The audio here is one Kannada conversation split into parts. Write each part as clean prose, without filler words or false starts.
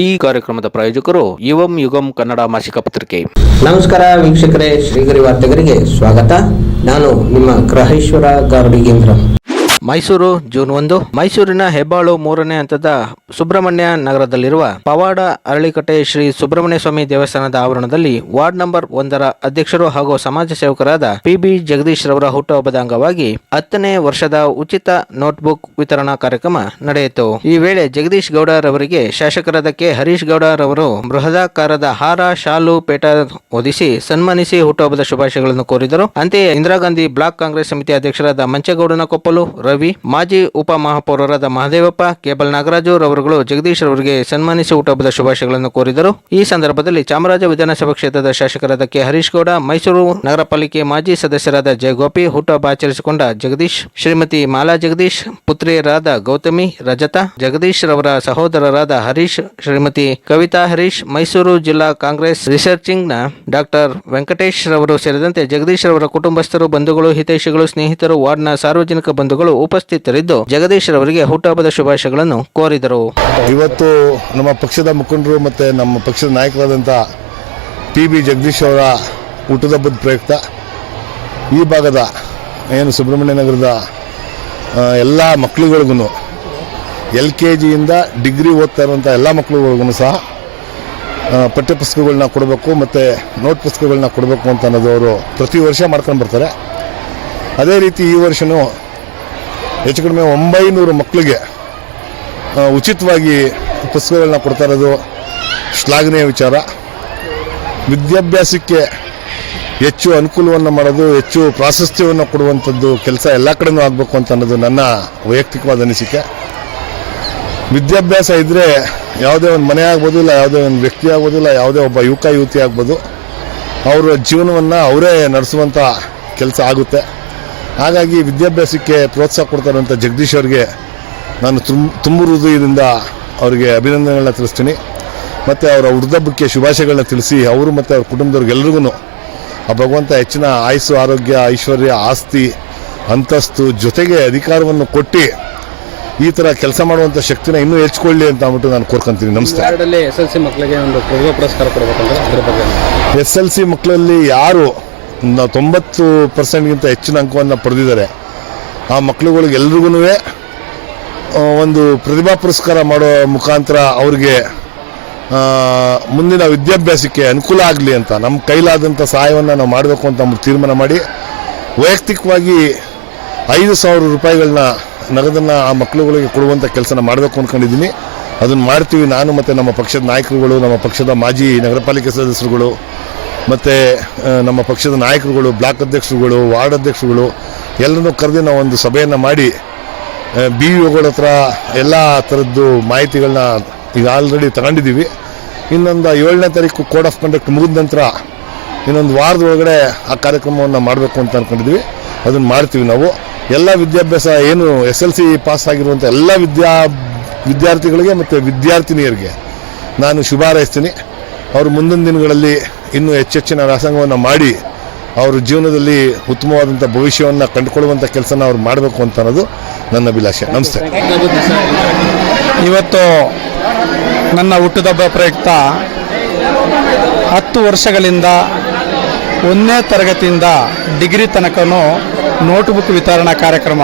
ಈ ಕಾರ್ಯಕ್ರಮದ ಪ್ರಾಯೋಜಕರು ಯುವಂ ಯುಗಂ ಕನ್ನಡ ಮಾಸಿಕ ಪತ್ರಿಕೆ. ನಮಸ್ಕಾರ ವೀಕ್ಷಕರೇ, ಶ್ರೀಗರಿ ವಾರ್ತೆಗರಿಗೆ ಸ್ವಾಗತ. ನಾನು ನಿಮ್ಮ ಗ್ರಹೇಶ್ವರ ಗಾರುಡಿಗೇಂದ್ರ. ಮೈಸೂರು ಜೂನ್ 1. ಮೈಸೂರಿನ ಹೆಬ್ಬಾಳು 3ನೇ ಹಂತದ ಸುಬ್ರಹ್ಮಣ್ಯ ನಗರದಲ್ಲಿರುವ ಪವಾಡ ಅರಳಿಕಟ್ಟೆ ಶ್ರೀ ಸುಬ್ರಹ್ಮಣ್ಯ ಸ್ವಾಮಿ ದೇವಸ್ಥಾನದ ಆವರಣದಲ್ಲಿ ವಾರ್ಡ್ ನಂಬರ್ 1ರ ಅಧ್ಯಕ್ಷರು ಹಾಗೂ ಸಮಾಜ ಸೇವಕರಾದ ಪಿ.ಬಿ. ಜಗದೀಶ್ ರವರ ಹುಟ್ಟುಹಬ್ಬದ ಅಂಗವಾಗಿ 10ನೇ ವರ್ಷದ ಉಚಿತ ನೋಟ್ಬುಕ್ ವಿತರಣಾ ಕಾರ್ಯಕ್ರಮ ನಡೆಯಿತು. ಈ ವೇಳೆ ಜಗದೀಶ್ ಗೌಡ ರವರಿಗೆ ಶಾಸಕರಾದ ಕೆ. ಹರೀಶ್ ಗೌಡ ರವರು ಬೃಹದಾಕಾರದ ಹಾರ, ಶಾಲು, ಪೇಟ ಹೊದಿಸಿ ಸನ್ಮಾನಿಸಿ ಹುಟ್ಟುಹಬ್ಬದ ಶುಭಾಶಯಗಳನ್ನು ಕೋರಿದರು. ಅಂತೆಯೇ ಇಂದಿರಾ ಗಾಂಧಿ ಬ್ಲಾಕ್ ಕಾಂಗ್ರೆಸ್ ಸಮಿತಿ ಅಧ್ಯಕ್ಷರಾದ ಮಂಚೇಗೌಡನ ಕೊಪ್ಪಲು ರವಿ, ಮಾಜಿ ಉಪ ಮಹಾಪೌರರಾದ ಮಹದೇವಪ್ಪ, ಕೇಬಲ್ ನಾಗರಾಜು ರವರುಗಳು ಜಗದೀಶ್ ರವರಿಗೆ ಸನ್ಮಾನಿಸಿ ಹುಟ್ಟುಹಬ್ಬದ ಶುಭಾಶಯಗಳನ್ನು ಕೋರಿದರು. ಈ ಸಂದರ್ಭದಲ್ಲಿ ಚಾಮರಾಜ ವಿಧಾನಸಭಾ ಕ್ಷೇತ್ರದ ಶಾಸಕರಾದ ಕೆ. ಹರೀಶ್ ಗೌಡ, ಮೈಸೂರು ನಗರ ಪಾಲಿಕೆ ಮಾಜಿ ಸದಸ್ಯರಾದ ಜಯಗೋಪಿ, ಹುಟ್ಟುಹಬ್ಬ ಆಚರಿಸಿಕೊಂಡ ಜಗದೀಶ್, ಶ್ರೀಮತಿ ಮಾಲಾ ಜಗದೀಶ್, ಪುತ್ರಿಯರಾದ ಗೌತಮಿ, ರಜತಾ, ಜಗದೀಶ್ ರವರ ಸಹೋದರರಾದ ಹರೀಶ್, ಶ್ರೀಮತಿ ಕವಿತಾ ಹರೀಶ್, ಮೈಸೂರು ಜಿಲ್ಲಾ ಕಾಂಗ್ರೆಸ್ ರಿಸರ್ಚಿಂಗ್ನ ಡಾಕ್ಟರ್ ವೆಂಕಟೇಶ್ ರವರು ಸೇರಿದಂತೆ ಜಗದೀಶ್ ರವರ ಕುಟುಂಬಸ್ಥರು, ಬಂಧುಗಳು, ಹಿತೈಷಿಗಳು, ಸ್ನೇಹಿತರು, ವಾರ್ಡ್ನ ಸಾರ್ವಜನಿಕ ಬಂಧುಗಳು ಉಪಸ್ಥಿತರಿದ್ದು ಜಗದೀಶ್ ರವರಿಗೆ ಹುಟ್ಟುಹಬ್ಬದ ಶುಭಾಶಯಗಳನ್ನು ಕೋರಿದರು. ಇವತ್ತು ನಮ್ಮ ಪಕ್ಷದ ಮುಖಂಡರು ಮತ್ತು ನಮ್ಮ ಪಕ್ಷದ ನಾಯಕರಾದಂಥ ಪಿ.ಬಿ. ಜಗದೀಶ್ ಅವರ ಹುಟ್ಟುಹಬ್ಬದ ಪ್ರಯುಕ್ತ ಈ ಭಾಗದ ಏನು ಸುಬ್ರಹ್ಮಣ್ಯ ನಗರದ ಎಲ್ಲ ಮಕ್ಕಳುಗಳಿಗೂ LKGಯಿಂದ ಡಿಗ್ರಿ ಓದ್ತಾ ಇರುವಂಥ ಎಲ್ಲ ಮಕ್ಕಳುಗಳಿಗೂ ಸಹ ಪಠ್ಯಪುಸ್ತಕಗಳನ್ನ ಕೊಡಬೇಕು ಮತ್ತು ನೋಟ್ ಪುಸ್ತಕಗಳನ್ನ ಕೊಡಬೇಕು ಅಂತ ಅನ್ನೋದು ಅವರು ಪ್ರತಿ ವರ್ಷ ಮಾಡ್ಕೊಂಡು ಬರ್ತಾರೆ. ಅದೇ ರೀತಿ ಈ ವರ್ಷವೂ ಹೆಚ್ಚು ಕಡಿಮೆ 900 ಮಕ್ಕಳಿಗೆ ಉಚಿತವಾಗಿ ಪುಸ್ತಕಗಳನ್ನ ಕೊಡ್ತಾ ಇರೋದು ಶ್ಲಾಘನೀಯ ವಿಚಾರ. ವಿದ್ಯಾಭ್ಯಾಸಕ್ಕೆ ಹೆಚ್ಚು ಅನುಕೂಲವನ್ನು ಮಾಡೋದು, ಹೆಚ್ಚು ಪ್ರಾಶಸ್ತ್ಯವನ್ನು ಕೊಡುವಂಥದ್ದು ಕೆಲಸ ಎಲ್ಲ ಕಡೆನೂ ಆಗಬೇಕು ಅಂತ ಅನ್ನೋದು ನನ್ನ ವೈಯಕ್ತಿಕವಾದ ಅನಿಸಿಕೆ. ವಿದ್ಯಾಭ್ಯಾಸ ಇದ್ದರೆ ಯಾವುದೇ ಒಂದು ಮನೆ ಆಗ್ಬೋದು, ಇಲ್ಲ ಯಾವುದೇ ಒಂದು ವ್ಯಕ್ತಿ ಆಗ್ಬೋದು, ಇಲ್ಲ ಯಾವುದೇ ಒಬ್ಬ ಯುವತಿ ಆಗ್ಬೋದು, ಅವರ ಜೀವನವನ್ನು ಅವರೇ ನಡೆಸುವಂಥ ಕೆಲಸ ಆಗುತ್ತೆ. ಹಾಗಾಗಿ ವಿದ್ಯಾಭ್ಯಾಸಕ್ಕೆ ಪ್ರೋತ್ಸಾಹ ಕೊಡ್ತಾ ಇರುವಂಥ ಜಗದೀಶ್ ಅವರಿಗೆ ನಾನು ತುಂಬ ಹೃದಯದಿಂದ ಅವರಿಗೆ ಅಭಿನಂದನೆಗಳನ್ನ ತಿಳಿಸ್ತೀನಿ. ಮತ್ತು ಅವರ ಹುಟ್ಟುಹಬ್ಬಕ್ಕೆ ಶುಭಾಶಯಗಳನ್ನ ತಿಳಿಸಿ ಅವರು ಮತ್ತು ಅವ್ರ ಕುಟುಂಬದವ್ರಿಗೆಲ್ರಿಗೂ ಆ ಭಗವಂತ ಹೆಚ್ಚಿನ ಆಯುಸ್ಸು, ಆರೋಗ್ಯ, ಐಶ್ವರ್ಯ, ಆಸ್ತಿ, ಅಂತಸ್ತು ಜೊತೆಗೆ ಅಧಿಕಾರವನ್ನು ಕೊಟ್ಟು ಈ ಥರ ಕೆಲಸ ಮಾಡುವಂಥ ಶಕ್ತಿನ ಇನ್ನೂ ಹೆಚ್ಚಿಕೊಳ್ಳಿ ಅಂತ ಅಂದ್ಬಿಟ್ಟು ನಾನು ಕೋರ್ಕೊಂತೀನಿ. ನಮಸ್ತೆ. SLC ಮಕ್ಕಳಿಗೆ ಒಂದು ಪುರಸ್ಕಾರ ಕೊಡಬೇಕಂದ್ರೆ ಅದ್ರ ಬಗ್ಗೆ SLC ಮಕ್ಕಳಲ್ಲಿ ಯಾರು 90%ಗಿಂತ ಹೆಚ್ಚಿನ ಅಂಕವನ್ನು ಪಡೆದಿದ್ದಾರೆ ಆ ಮಕ್ಕಳುಗಳಿಗೆ ಎಲ್ರಿಗೂ ಒಂದು ಪ್ರತಿಭಾ ಪುರಸ್ಕಾರ ಮಾಡೋ ಮುಖಾಂತರ ಅವ್ರಿಗೆ ಮುಂದಿನ ವಿದ್ಯಾಭ್ಯಾಸಕ್ಕೆ ಅನುಕೂಲ ಆಗಲಿ ಅಂತ ನಮ್ಮ ಕೈಲಾದಂಥ ಸಹಾಯವನ್ನು ನಾವು ಮಾಡಬೇಕು ಅಂತ ತೀರ್ಮಾನ ಮಾಡಿ ವೈಯಕ್ತಿಕವಾಗಿ 5,000 ರೂಪಾಯಿಗಳನ್ನ ನಗದನ್ನು ಆ ಮಕ್ಕಳುಗಳಿಗೆ ಕೊಡುವಂಥ ಕೆಲಸನ ಮಾಡಬೇಕು ಅಂದ್ಕೊಂಡಿದ್ದೀನಿ. ಅದನ್ನು ಮಾಡ್ತೀವಿ. ನಾನು ಮತ್ತು ನಮ್ಮ ಪಕ್ಷದ ನಾಯಕರುಗಳು, ನಮ್ಮ ಪಕ್ಷದ ಮಾಜಿ ನಗರ ಪಾಲಿಕೆ ಸದಸ್ಯರುಗಳು ಮತ್ತು ನಮ್ಮ ಪಕ್ಷದ ನಾಯಕರುಗಳು, ಬ್ಲಾಕ್ ಅಧ್ಯಕ್ಷರುಗಳು, ವಾರ್ಡ್ ಅಧ್ಯಕ್ಷರುಗಳು ಎಲ್ಲರನ್ನೂ ಕರೆದು ನಾವು ಒಂದು ಸಭೆಯನ್ನು ಮಾಡಿ BEOಗಳ ಹತ್ರ ಎಲ್ಲ ಥರದ್ದು ಮಾಹಿತಿಗಳನ್ನ ಈಗ ಆಲ್ರೆಡಿ ತಗೊಂಡಿದ್ದೀವಿ. ಇನ್ನೊಂದು 7ನೇ ತಾರೀಕು ಕೋಡ್ ಆಫ್ ಕಂಡಕ್ಟ್ ಮುಗಿದ ನಂತರ ಇನ್ನೊಂದು ವಾರದೊಳಗಡೆ ಆ ಕಾರ್ಯಕ್ರಮವನ್ನು ಮಾಡಬೇಕು ಅಂತ ಅಂದ್ಕೊಂಡಿದ್ದೀವಿ. ಅದನ್ನು ಮಾಡ್ತೀವಿ. ನಾವು ಎಲ್ಲ ವಿದ್ಯಾಭ್ಯಾಸ ಏನು SLC ಪಾಸ್ ಆಗಿರುವಂಥ ಎಲ್ಲ ವಿದ್ಯಾರ್ಥಿಗಳಿಗೆ ಮತ್ತು ವಿದ್ಯಾರ್ಥಿನಿಯರಿಗೆ ನಾನು ಶುಭ ಹಾರೈಸ್ತೀನಿ. ಅವರು ಮುಂದಿನ ದಿನಗಳಲ್ಲಿ ಇನ್ನೂ ಹೆಚ್ಚೆಚ್ಚಿನ ವ್ಯಾಸಂಗವನ್ನು ಮಾಡಿ ಅವ್ರ ಜೀವನದಲ್ಲಿ ಉತ್ತಮವಾದಂಥ ಭವಿಷ್ಯವನ್ನು ಕಂಡುಕೊಳ್ಳುವಂಥ ಕೆಲಸನ ಅವ್ರು ಮಾಡಬೇಕು ಅಂತ ಅನ್ನೋದು ನನ್ನ ಅಭಿಲಾಷೆ. ನಮಸ್ತೆ. ಇವತ್ತು ನನ್ನ ಹುಟ್ಟುಹಬ್ಬ ಪ್ರಯುಕ್ತ 10 ವರ್ಷಗಳಿಂದ 1ನೇ ತರಗತಿಯಿಂದ ಡಿಗ್ರಿ ತನಕನೂ ನೋಟ್ಬುಕ್ ವಿತರಣಾ ಕಾರ್ಯಕ್ರಮ,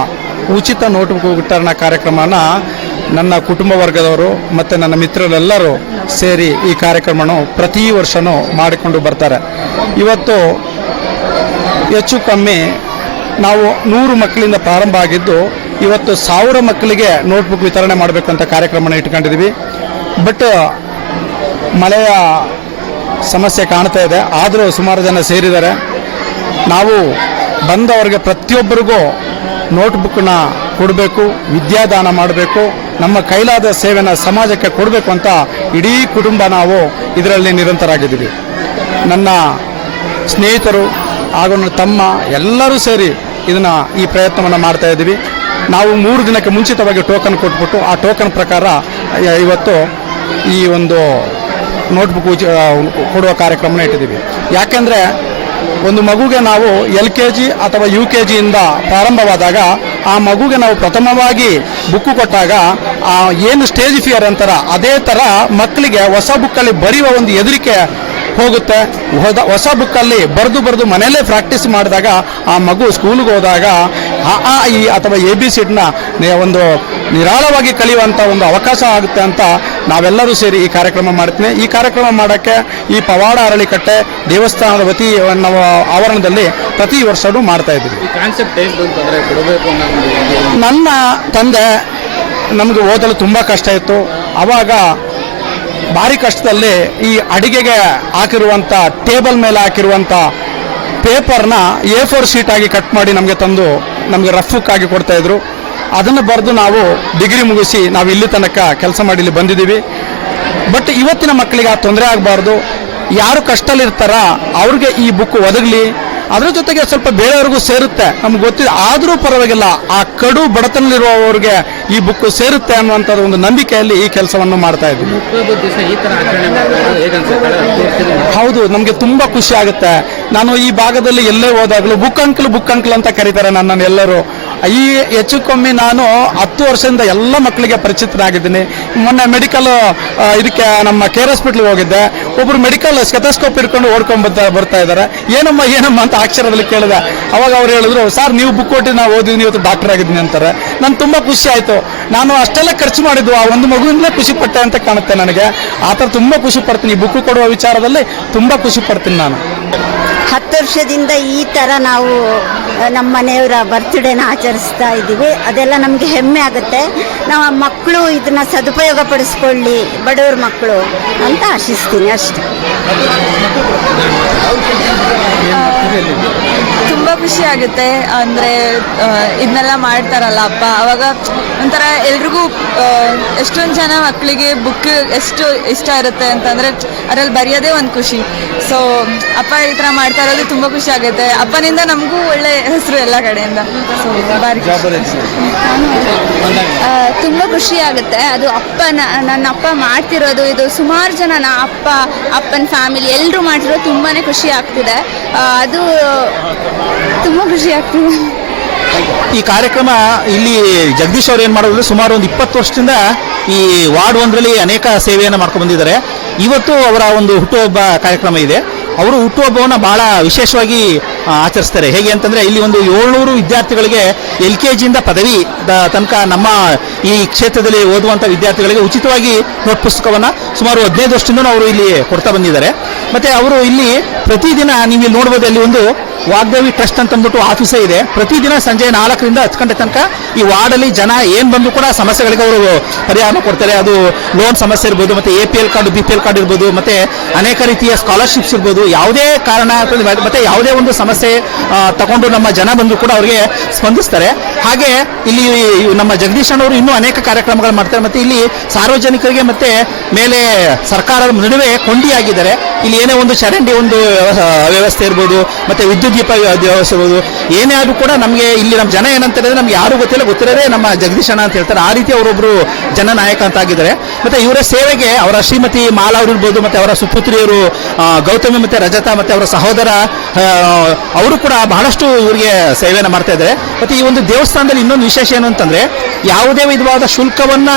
ಉಚಿತ ನೋಟ್ಬುಕ್ ವಿತರಣಾ ಕಾರ್ಯಕ್ರಮನ ನನ್ನ ಕುಟುಂಬ ವರ್ಗದವರು ಮತ್ತು ನನ್ನ ಮಿತ್ರರೆಲ್ಲರೂ ಸೇರಿ ಈ ಕಾರ್ಯಕ್ರಮವನ್ನು ಪ್ರತಿ ವರ್ಷವೂ ಮಾಡಿಕೊಂಡು ಬರ್ತಾರೆ. ಇವತ್ತು ಹೆಚ್ಚು ಕಮ್ಮಿ ನಾವು 100 ಮಕ್ಕಳಿಂದ ಪ್ರಾರಂಭ ಆಗಿದ್ದು ಇವತ್ತು 1000 ಮಕ್ಕಳಿಗೆ ನೋಟ್ಬುಕ್ ವಿತರಣೆ ಮಾಡಬೇಕಂತ ಕಾರ್ಯಕ್ರಮನ ಇಟ್ಕೊಂಡಿದ್ದೀವಿ. ಬಟ್ ಮಳೆಯ ಸಮಸ್ಯೆ ಕಾಣ್ತಾ ಇದೆ, ಆದರೂ ಸುಮಾರು ಜನ ಸೇರಿದ್ದಾರೆ. ನಾವು ಬಂದವರಿಗೆ ಪ್ರತಿಯೊಬ್ಬರಿಗೂ ನೋಟ್ಬುಕ್ನ ಕೊಡಬೇಕು, ವಿದ್ಯಾದಾನ ಮಾಡಬೇಕು, ನಮ್ಮ ಕೈಲಾದ ಸೇವೆನ ಸಮಾಜಕ್ಕೆ ಕೊಡಬೇಕು ಅಂತ ಇಡೀ ಕುಟುಂಬ ನಾವು ಇದರಲ್ಲಿ ನಿರಂತರಾಗಿದ್ದೀವಿ. ನನ್ನ ಸ್ನೇಹಿತರು ಹಾಗೂ ನನ್ನ ತಮ್ಮ ಎಲ್ಲರೂ ಸೇರಿ ಈ ಪ್ರಯತ್ನವನ್ನು ಮಾಡ್ತಾ ಇದ್ದೀವಿ. ನಾವು 3 ದಿನಕ್ಕೆ ಮುಂಚಿತವಾಗಿ ಟೋಕನ್ ಕೊಟ್ಬಿಟ್ಟು ಆ ಟೋಕನ್ ಪ್ರಕಾರ ಇವತ್ತು ಈ ಒಂದು ನೋಟ್ಬುಕ್ ಕೊಡುವ ಕಾರ್ಯಕ್ರಮನ ಇಟ್ಟಿದ್ದೀವಿ. ಯಾಕೆಂದರೆ ಒಂದು ಮಗುಗೆ ನಾವು LKG ಅಥವಾ UKG ಇಂದ ಪ್ರಾರಂಭವಾದಾಗ ಆ ಮಗುಗೆ ನಾವು ಪ್ರಥಮವಾಗಿ ಬುಕ್ಕು ಕೊಟ್ಟಾಗ ಏನು ಸ್ಟೇಜ್ ಫಿಯರ್ ಅಂತಾರ ಅದೇ ಥರ ಮಕ್ಕಳಿಗೆ ಹೊಸ ಬುಕ್ಕಲ್ಲಿ ಬರೆಯುವ ಒಂದು ಹೆದರಿಕೆ ಹೋಗುತ್ತೆ. ಹೊಸ ಬುಕ್ಕಲ್ಲಿ ಬರೆದು ಮನೆಯಲ್ಲೇ ಪ್ರಾಕ್ಟೀಸ್ ಮಾಡಿದಾಗ ಆ ಮಗು ಸ್ಕೂಲ್ಗೆ ಹೋದಾಗ ಈ ಅಥವಾ ABCDನ ಒಂದು ನಿರಾಳವಾಗಿ ಕಲಿಯುವಂಥ ಒಂದು ಅವಕಾಶ ಆಗುತ್ತೆ ಅಂತ ನಾವೆಲ್ಲರೂ ಸೇರಿ ಈ ಕಾರ್ಯಕ್ರಮ ಮಾಡ್ತೀನಿ. ಈ ಕಾರ್ಯಕ್ರಮ ಮಾಡೋಕ್ಕೆ ಈ ಪವಾಡ ಅರಳಿಕಟ್ಟೆ ದೇವಸ್ಥಾನದ ವತಿ ನಾವು ಆವರಣದಲ್ಲಿ ಪ್ರತಿ ವರ್ಷವೂ ಮಾಡ್ತಾ ಇದ್ದೀವಿ. ನನ್ನ ತಂದೆ ನಮಗೆ ಓದಲು ತುಂಬ ಕಷ್ಟ ಇತ್ತು. ಆವಾಗ ಭಾರಿ ಕಷ್ಟದಲ್ಲಿ ಈ ಅಡಿಗೆಗೆ ಹಾಕಿರುವಂಥ ಟೇಬಲ್ ಮೇಲೆ ಹಾಕಿರುವಂಥ ಪೇಪರ್ನ A4 ಶೀಟ್ ಆಗಿ ಕಟ್ ಮಾಡಿ ನಮಗೆ ತಂದು ನಮಗೆ ರಫ್ಫಾಗಿ ಕೊಡ್ತಾಯಿದ್ರು. ಅದನ್ನು ಬರೆದು ನಾವು ಡಿಗ್ರಿ ಮುಗಿಸಿ ನಾವು ಇಲ್ಲಿ ತನಕ ಕೆಲಸ ಮಾಡಿ ಇಲ್ಲಿ ಬಂದಿದ್ದೀವಿ. ಬಟ್ ಇವತ್ತಿನ ಮಕ್ಕಳಿಗೆ ಆ ತೊಂದರೆ ಆಗಬಾರ್ದು. ಯಾರು ಕಷ್ಟದಲ್ಲಿರ್ತಾರ ಅವ್ರಿಗೆ ಈ ಬುಕ್ ಒದಗಲಿ, ಅದ್ರ ಜೊತೆಗೆ ಸ್ವಲ್ಪ ಬೇರೆಯವ್ರಿಗೂ ಸೇರುತ್ತೆ, ನಮ್ಗೆ ಗೊತ್ತಿದೆ, ಆದರೂ ಪರವಾಗಿಲ್ಲ ಆ ಕಡು ಬಡತನದಲ್ಲಿರುವವರಿಗೆ ಈ ಬುಕ್ ಸೇರುತ್ತೆ ಅನ್ನುವಂಥದ್ದು ಒಂದು ನಂಬಿಕೆಯಲ್ಲಿ ಈ ಕೆಲಸವನ್ನು ಮಾಡ್ತಾ ಇದ್ದೀವಿ. ಹೌದು, ನಮಗೆ ತುಂಬ ಖುಷಿ ಆಗುತ್ತೆ. ನಾನು ಈ ಭಾಗದಲ್ಲಿ ಎಲ್ಲೇ ಹೋದಾಗಲೂ ಬುಕ್ ಅಂಕಲ್ ಅಂತ ಕರೀತಾರೆ ನನ್ನನ್ನು ಎಲ್ಲರೂ. ಈ ಹೆಚ್ಚು ಕಮ್ಮಿ ನಾನು 10 ವರ್ಷದಿಂದ ಎಲ್ಲ ಮಕ್ಕಳಿಗೆ ಪರಿಚಿತನಾಗಿದ್ದೀನಿ. ಮೊನ್ನೆ ಮೆಡಿಕಲ್ ಇದಕ್ಕೆ ನಮ್ಮ ಕೇರ್ ಹಾಸ್ಪಿಟ್ಲಿಗೆ ಹೋಗಿದ್ದೆ. ಒಬ್ಬರು ಮೆಡಿಕಲ್ ಸ್ಟೆಥೋಸ್ಕೋಪ್ ಇಟ್ಕೊಂಡು ಬರ್ತಾ ಇದ್ದಾರೆ. ಏನಮ್ಮ ಅಂತ ಅಕ್ಷರದಲ್ಲಿ ಕೇಳಿದೆ. ಅವಾಗ ಅವ್ರು ಹೇಳಿದ್ರು, ಸರ್ ನೀವು ಬುಕ್ ಕೊಟ್ಟು ನಾವು ಓದಿದ್ದೀನಿ, ಇವತ್ತು ಡಾಕ್ಟರ್ ಆಗಿದ್ದೀನಿ ಅಂತಾರೆ. ನಾನು ತುಂಬ ಖುಷಿ ಆಯಿತು. ನಾನು ಅಷ್ಟೆಲ್ಲ ಖರ್ಚು ಮಾಡಿದ್ದು ಆ ಒಂದು ಮಗುವಿಂದಲೇ ಖುಷಿ ಪಟ್ಟೆ ಅಂತ ಕಾಣುತ್ತೆ ನನಗೆ. ಆ ಥರ ತುಂಬ ಖುಷಿ ಪಡ್ತೀನಿ. ಬುಕ್ ಕೊಡುವ ವಿಚಾರದಲ್ಲಿ ತುಂಬ ಖುಷಿ ಪಡ್ತೀನಿ ನಾನು. 10 ವರ್ಷದಿಂದ ಈ ಥರ ನಾವು ನಮ್ಮ ಮನೆಯವರ ಬರ್ತ್ಡೇನ ಆಚರಿಸ್ತಾ ಇದ್ದೀವಿ. ಅದೆಲ್ಲ ನಮಗೆ ಹೆಮ್ಮೆ ಆಗುತ್ತೆ. ನಾವು ಮಕ್ಕಳು ಇದನ್ನ ಸದುಪಯೋಗ ಪಡಿಸ್ಕೊಳ್ಳಿ, ಬಡವ್ರ ಮಕ್ಕಳು ಅಂತ ಆಶಿಸ್ತೀನಿ ಅಷ್ಟೆ. ತುಂಬ ಖುಷಿ ಆಗುತ್ತೆ. ಅಂದರೆ ಇದನ್ನೆಲ್ಲ ಮಾಡ್ತಾರಲ್ಲ ಅಪ್ಪ, ಅವಾಗ ಒಂಥರ ಎಲ್ರಿಗೂ ಎಷ್ಟೊಂದು ಜನ ಮಕ್ಕಳಿಗೆ ಬುಕ್ ಎಷ್ಟು ಇಷ್ಟ ಇರುತ್ತೆ ಅಂತಂದರೆ ಅದರಲ್ಲಿ ಬರೆಯೋದೇ ಒಂದು ಖುಷಿ. ಸೊ ಅಪ್ಪ ಈ ಥರ ಮಾಡ್ತಾ ಇರೋದು ತುಂಬ ಖುಷಿ ಆಗುತ್ತೆ. ಅಪ್ಪನಿಂದ ನಮಗೂ ಒಳ್ಳೆ ಹೆಸರು ಎಲ್ಲ ಕಡೆಯಿಂದ. ಸೊ ತುಂಬ ಖುಷಿ ಆಗುತ್ತೆ. ಅದು ನನ್ನ ಅಪ್ಪ ಮಾಡ್ತಿರೋದು, ಇದು ಸುಮಾರು ಜನ ಅಪ್ಪನ ಫ್ಯಾಮಿಲಿ ಎಲ್ಲರೂ ಮಾಡ್ತಿರೋದು ತುಂಬಾ ಖುಷಿ ಆಗ್ತಿದೆ. ಅದು ತುಂಬ ಖುಷಿ ಆಗ್ತಿದೆ. ಈ ಕಾರ್ಯಕ್ರಮ ಇಲ್ಲಿ ಜಗದೀಶ್ ಅವರು ಏನು ಮಾಡೋದು, ಸುಮಾರು ಒಂದು 20 ವರ್ಷದಿಂದ ಈ ವಾರ್ಡ್ 1ರಲ್ಲಿ ಅನೇಕ ಸೇವೆಯನ್ನು ಮಾಡ್ಕೊಂಡು ಬಂದಿದ್ದಾರೆ. ಇವತ್ತು ಅವರ ಒಂದು ಹುಟ್ಟುಹಬ್ಬ ಕಾರ್ಯಕ್ರಮ ಇದೆ. ಅವರು ಹುಟ್ಟುಹಬ್ಬವನ್ನು ಬಹಳ ವಿಶೇಷವಾಗಿ ಆಚರಿಸ್ತಾರೆ. ಹೇಗೆ ಅಂತಂದರೆ ಇಲ್ಲಿ ಒಂದು 700 ವಿದ್ಯಾರ್ಥಿಗಳಿಗೆ LKGಯಿಂದ ಪದವಿ ತನಕ ನಮ್ಮ ಈ ಕ್ಷೇತ್ರದಲ್ಲಿ ಓದುವಂಥ ವಿದ್ಯಾರ್ಥಿಗಳಿಗೆ ಉಚಿತವಾಗಿ ನೋಟ್ ಪುಸ್ತಕವನ್ನು ಸುಮಾರು 15 ವರ್ಷದಿಂದ ಅವರು ಇಲ್ಲಿ ಕೊಡ್ತಾ ಬಂದಿದ್ದಾರೆ. ಮತ್ತು ಅವರು ಇಲ್ಲಿ ಪ್ರತಿದಿನ ನೀವು ಇಲ್ಲಿ ನೋಡ್ಬೋದು, ಅಲ್ಲಿ ಒಂದು ವಾಗ್ದೇವಿ ಟ್ರಸ್ಟ್ ಅಂತ ಅಂದ್ಬಿಟ್ಟು ಆಫೀಸೇ ಇದೆ. ಪ್ರತಿದಿನ ಸಂಜೆ 4ರಿಂದ 10 ಗಂಟೆ ತನಕ ಈ ವಾರ್ಡಲ್ಲಿ ಜನ ಏನು ಬಂದು ಕೂಡ ಸಮಸ್ಯೆಗಳಿಗೆ ಅವರು ಪರಿಹಾರ ಕೊಡ್ತಾರೆ. ಅದು ಲೋನ್ ಸಮಸ್ಯೆ ಇರ್ಬೋದು, ಮತ್ತು APL ಕಾರ್ಡು BPL ಕಾರ್ಡ್ ಇರ್ಬೋದು, ಮತ್ತು ಅನೇಕ ರೀತಿಯ ಸ್ಕಾಲರ್ಶಿಪ್ಸ್ ಇರ್ಬೋದು. ಯಾವುದೇ ಕಾರಣ ಮತ್ತು ಯಾವುದೇ ಒಂದು ಸಮಸ್ಯೆ ತಗೊಂಡು ನಮ್ಮ ಜನ ಬಂದು ಕೂಡ ಅವರಿಗೆ ಸ್ಪಂದಿಸ್ತಾರೆ. ಹಾಗೆ ಇಲ್ಲಿ ನಮ್ಮ ಜಗದೀಶ್ ಅಣ್ಣವರು ಇನ್ನೂ ಅನೇಕ ಕಾರ್ಯಕ್ರಮಗಳು ಮಾಡ್ತಾರೆ. ಮತ್ತು ಇಲ್ಲಿ ಸಾರ್ವಜನಿಕರಿಗೆ ಮತ್ತು ಮೇಲೆ ಸರ್ಕಾರದ ನಡುವೆ ಕೊಂಡಿಯಾಗಿದ್ದಾರೆ. ಇಲ್ಲಿ ಏನೇ ಒಂದು ಚರಂಡಿ ಒಂದು ವ್ಯವಸ್ಥೆ ಇರ್ಬೋದು, ಮತ್ತು ವಿದ್ಯುತ್ ದೀಪ ವ್ಯವಸ್ಥೆ ಇರ್ಬೋದು, ಏನೇ ಆದರೂ ಕೂಡ ನಮಗೆ ಇಲ್ಲಿ ನಮ್ಮ ಜನ ಏನಂತಾರೆ, ನಮ್ಗೆ ಯಾರು ಗೊತ್ತಿರೋದೇ ನಮ್ಮ ಜಗದೀಶ್ ಅಣ್ಣ ಅಂತ ಹೇಳ್ತಾರೆ. ಆ ರೀತಿ ಅವರೊಬ್ಬರು ಜನನಾಯಕ ಅಂತ ಆಗಿದ್ದಾರೆ. ಮತ್ತು ಇವರ ಸೇವೆಗೆ ಅವರ ಶ್ರೀಮತಿ ಮಾಲಾ ಅವರು ಇರ್ಬೋದು, ಮತ್ತು ಅವರ ಸುಪುತ್ರಿಯರು ಗೌತಮಿ ಮತ್ತು ರಜತ ಮತ್ತು ಅವರ ಸಹೋದರ ಅವರು ಕೂಡ ಬಹಳಷ್ಟು ಇವರಿಗೆ ಸೇವೆಯನ್ನು ಮಾಡ್ತಾ ಇದ್ದಾರೆ. ಮತ್ತು ಈ ಒಂದು ದೇವಸ್ಥಾನದಲ್ಲಿ ಇನ್ನೊಂದು ವಿಶೇಷ ಏನು ಅಂತಂದರೆ, ಯಾವುದೇ ವಿಧವಾದ ಶುಲ್ಕವನ್ನು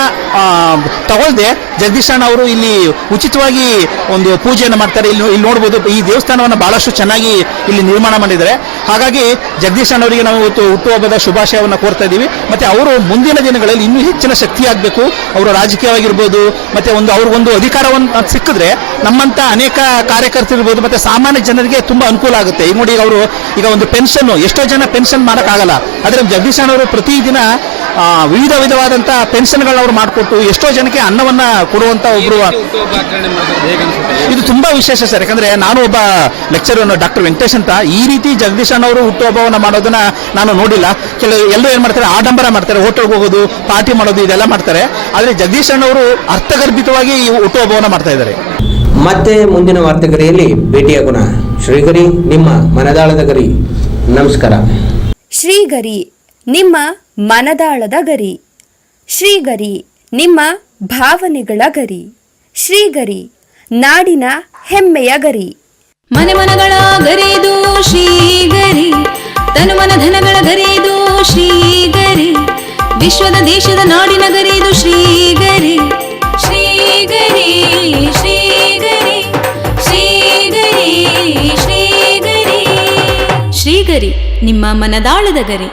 ತಗೊಳ್ಳದೆ ಜಗದೀಶ್ ಅಣ್ಣ ಅವರು ಇಲ್ಲಿ ಉಚಿತವಾಗಿ ಒಂದು ಪೂಜೆಯನ್ನು ಮಾಡ್ತಾರೆ. ಇಲ್ಲಿ ನೋಡ್ಬೋದು, ಈ ದೇವಸ್ಥಾನವನ್ನು ಬಹಳಷ್ಟು ಚೆನ್ನಾಗಿ ಇಲ್ಲಿ ನಿರ್ಮಾಣ ಮಾಡಿದ್ದಾರೆ. ಹಾಗಾಗಿ ಜಗದೀಶ್ ಅಣ್ಣವರಿಗೆ ನಾವು ಇವತ್ತು ಹುಟ್ಟುಹಬ್ಬದ ಶುಭಾಶಯವನ್ನು ಕೋರ್ತಾ ಇದ್ದೀವಿ. ಮತ್ತು ಅವರು ಮುಂದಿನ ದಿನಗಳಲ್ಲಿ ಇನ್ನೂ ಹೆಚ್ಚಿನ ಶಕ್ತಿ ಆಗಬೇಕು. ಅವರು ರಾಜಕೀಯವಾಗಿರ್ಬೋದು, ಮತ್ತು ಅವ್ರಿಗೊಂದು ಅಧಿಕಾರವನ್ನು ಸಿಕ್ಕಿದ್ರೆ ನಮ್ಮಂಥ ಅನೇಕ ಕಾರ್ಯಕರ್ತರಿರ್ಬೋದು, ಮತ್ತು ಸಾಮಾನ್ಯ ಜನರಿಗೆ ತುಂಬ ಅನುಕೂಲ ಆಗುತ್ತೆ. ಈಗ ನೋಡಿ, ಅವರು ಈಗ ಒಂದು ಪೆನ್ಷನ್ನು, ಎಷ್ಟೋ ಜನ ಪೆನ್ಷನ್ ಮಾಡೋಕ್ಕಾಗಲ್ಲ, ಆದರೆ ಜಗದೀಶ್ ಅಣ್ಣವರು ಪ್ರತಿದಿನ ವಿಧವಾದಂಥ ಪೆನ್ಷನ್ಗಳನ್ನ ಅವರು ಮಾಡಿಕೊಟ್ಟು ಎಷ್ಟೋ ಜನಕ್ಕೆ ಅನ್ನವನ್ನು ಕೊಡುವಂಥ ಒಬ್ಬರು. ಇದು ತುಂಬ ವಿಶೇಷ ಸರ್. ಯಾಕಂದರೆ ನಾನು ಒಬ್ಬ ಲೆಕ್ಚರರ್, ಡಾಕ್ಟರ್ ವೆಂಕಟೇಶ್ ಅಂತ. ಈ ರೀತಿ ಜಗದೀಶ್ ಅಣ್ಣವರು ಹುಟ್ಟುಹಬ್ಬವನ್ನು ಮಾಡೋದನ್ನ ನಾನು ನೋಡಿಲ್ಲ. ಎಲ್ಲರೂ ಏನು ಮಾಡ್ತಾರೆ, ಆಡಂಬರ ಮಾಡ್ತಾರೆ, ಹೋಟೆಲ್ಗೆ ಹೋಗೋದು, ಪಾರ್ಟಿ ಮಾಡೋದು, ಇದೆಲ್ಲ ಮಾಡ್ತಾರೆ. ಆದರೆ ಜಗದೀಶ್ ಅಣ್ಣವರು ಅರ್ಥಗರ್ಭಿತವಾಗಿ ಈ ಹುಟ್ಟುಹಬ್ಬವನ್ನು ಮಾಡ್ತಾ ಇದ್ದಾರೆ. ಮತ್ತೆ ಮುಂದಿನ ವಾರ್ತೆಗರಿಯಲ್ಲಿ ಭೇಟಿಯಾಗೋಣ. ಶ್ರೀಗರಿ, ನಿಮ್ಮ ಮನದಾಳದ ಗರಿ. ನಮಸ್ಕಾರ. ಶ್ರೀಗರಿ, ನಿಮ್ಮ ಮನದಾಳದ ಗರಿ. ಶ್ರೀಗರಿ, ನಿಮ್ಮ ಭಾವನೆಗಳ ಗರಿ. ಶ್ರೀಗರಿ, ನಾಡಿನ ಹೆಮ್ಮೆಯ ಗರಿ. ಮನೆ ಮನಗಳ ಗರಿದು ಶ್ರೀಗರಿ, ತನು ಮನ ಧನಗಳ ಗರಿದು ಶ್ರೀಗರಿ, ವಿಶ್ವದ ದೇಶದ ನಾಡಿನ ಗರಿದು ಶ್ರೀಗರಿ. ಶ್ರೀಗರಿ ಶ್ರೀಗರಿ ಶ್ರೀಗರಿ ಶ್ರೀಗರಿ ಶ್ರೀಗರಿ ನಿಮ್ಮ ಮನದಾಳದ ಗರಿ.